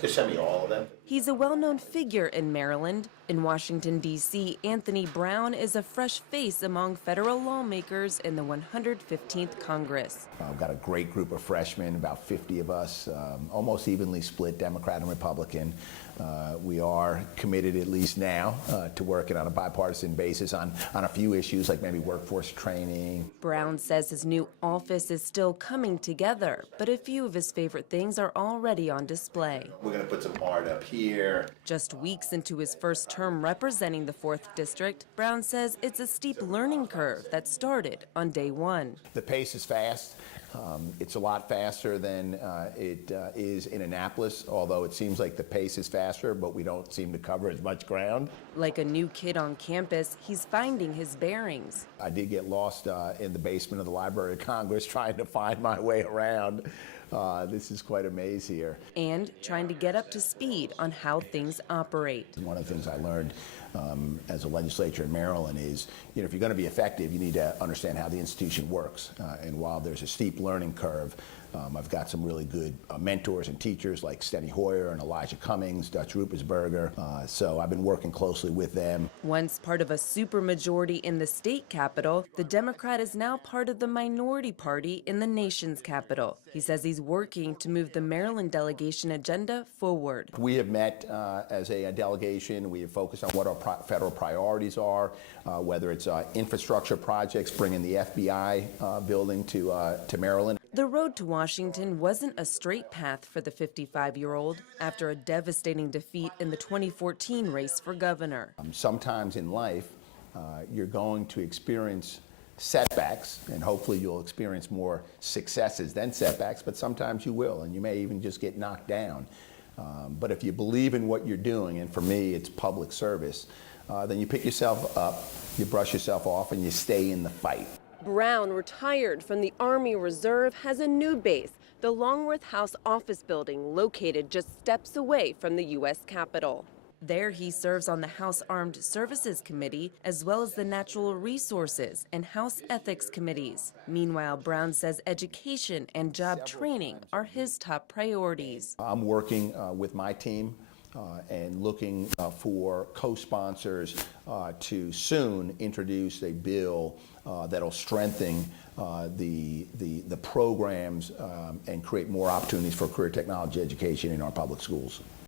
Just send me all of them. He's a well-known figure in Maryland. In Washington, D.C., Anthony Brown is a fresh face among federal lawmakers in the 115th Congress. I've got a great group of freshmen, about 50 of us, almost evenly split Democrat and Republican. We are committed, at least now, to working on a bipartisan basis on a few issues like maybe workforce training. Brown says his new office is still coming together, but a few of his favorite things are already on display. We're going to put some art up here. Just weeks into his first term representing the 4th District, Brown says it's a steep learning curve that started on day one. The pace is fast. It's a lot faster than it is in Annapolis, although it seems like the pace is faster, but we don't seem to cover as much ground. Like a new kid on campus, he's finding his bearings. I did get lost in the basement of the Library of Congress trying to find my way around. This is quite a maze here. And trying to get up to speed on how things operate. One of the things I learned as a legislator in Maryland is, if you're going to be effective, you need to understand how the institution works. And while there's a steep learning curve, I've got some really good mentors and teachers like Steny Hoyer and Elijah Cummings, Dutch Ruppersberger. So I've been working closely with them. Once part of a supermajority in the state capitol, the Democrat is now part of the minority party in the nation's capital. He says he's working to move the Maryland delegation agenda forward. We have met as a delegation. We have focused on what our federal priorities are, whether it's infrastructure projects, bringing the FBI building to Maryland. The road to Washington wasn't a straight path for the 55-year-old after a devastating defeat in the 2014 race for governor. Sometimes in life, you're going to experience setbacks, and hopefully you'll experience more successes than setbacks, but sometimes you will, and you may even just get knocked down. But if you believe in what you're doing, and for me it's public service, then you pick yourself up, you brush yourself off, and you stay in the fight. Brown, retired from the Army Reserve, has a new base, the Longworth House office building located just steps away from the U.S. Capitol. There he serves on the House Armed Services Committee as well as the Natural Resources and House Ethics Committees. Meanwhile, Brown says education and job training are his top priorities. I'm working with my team and looking for co-sponsors to soon introduce a bill that'll strengthen the programs and create more opportunities for career technology education in our public schools.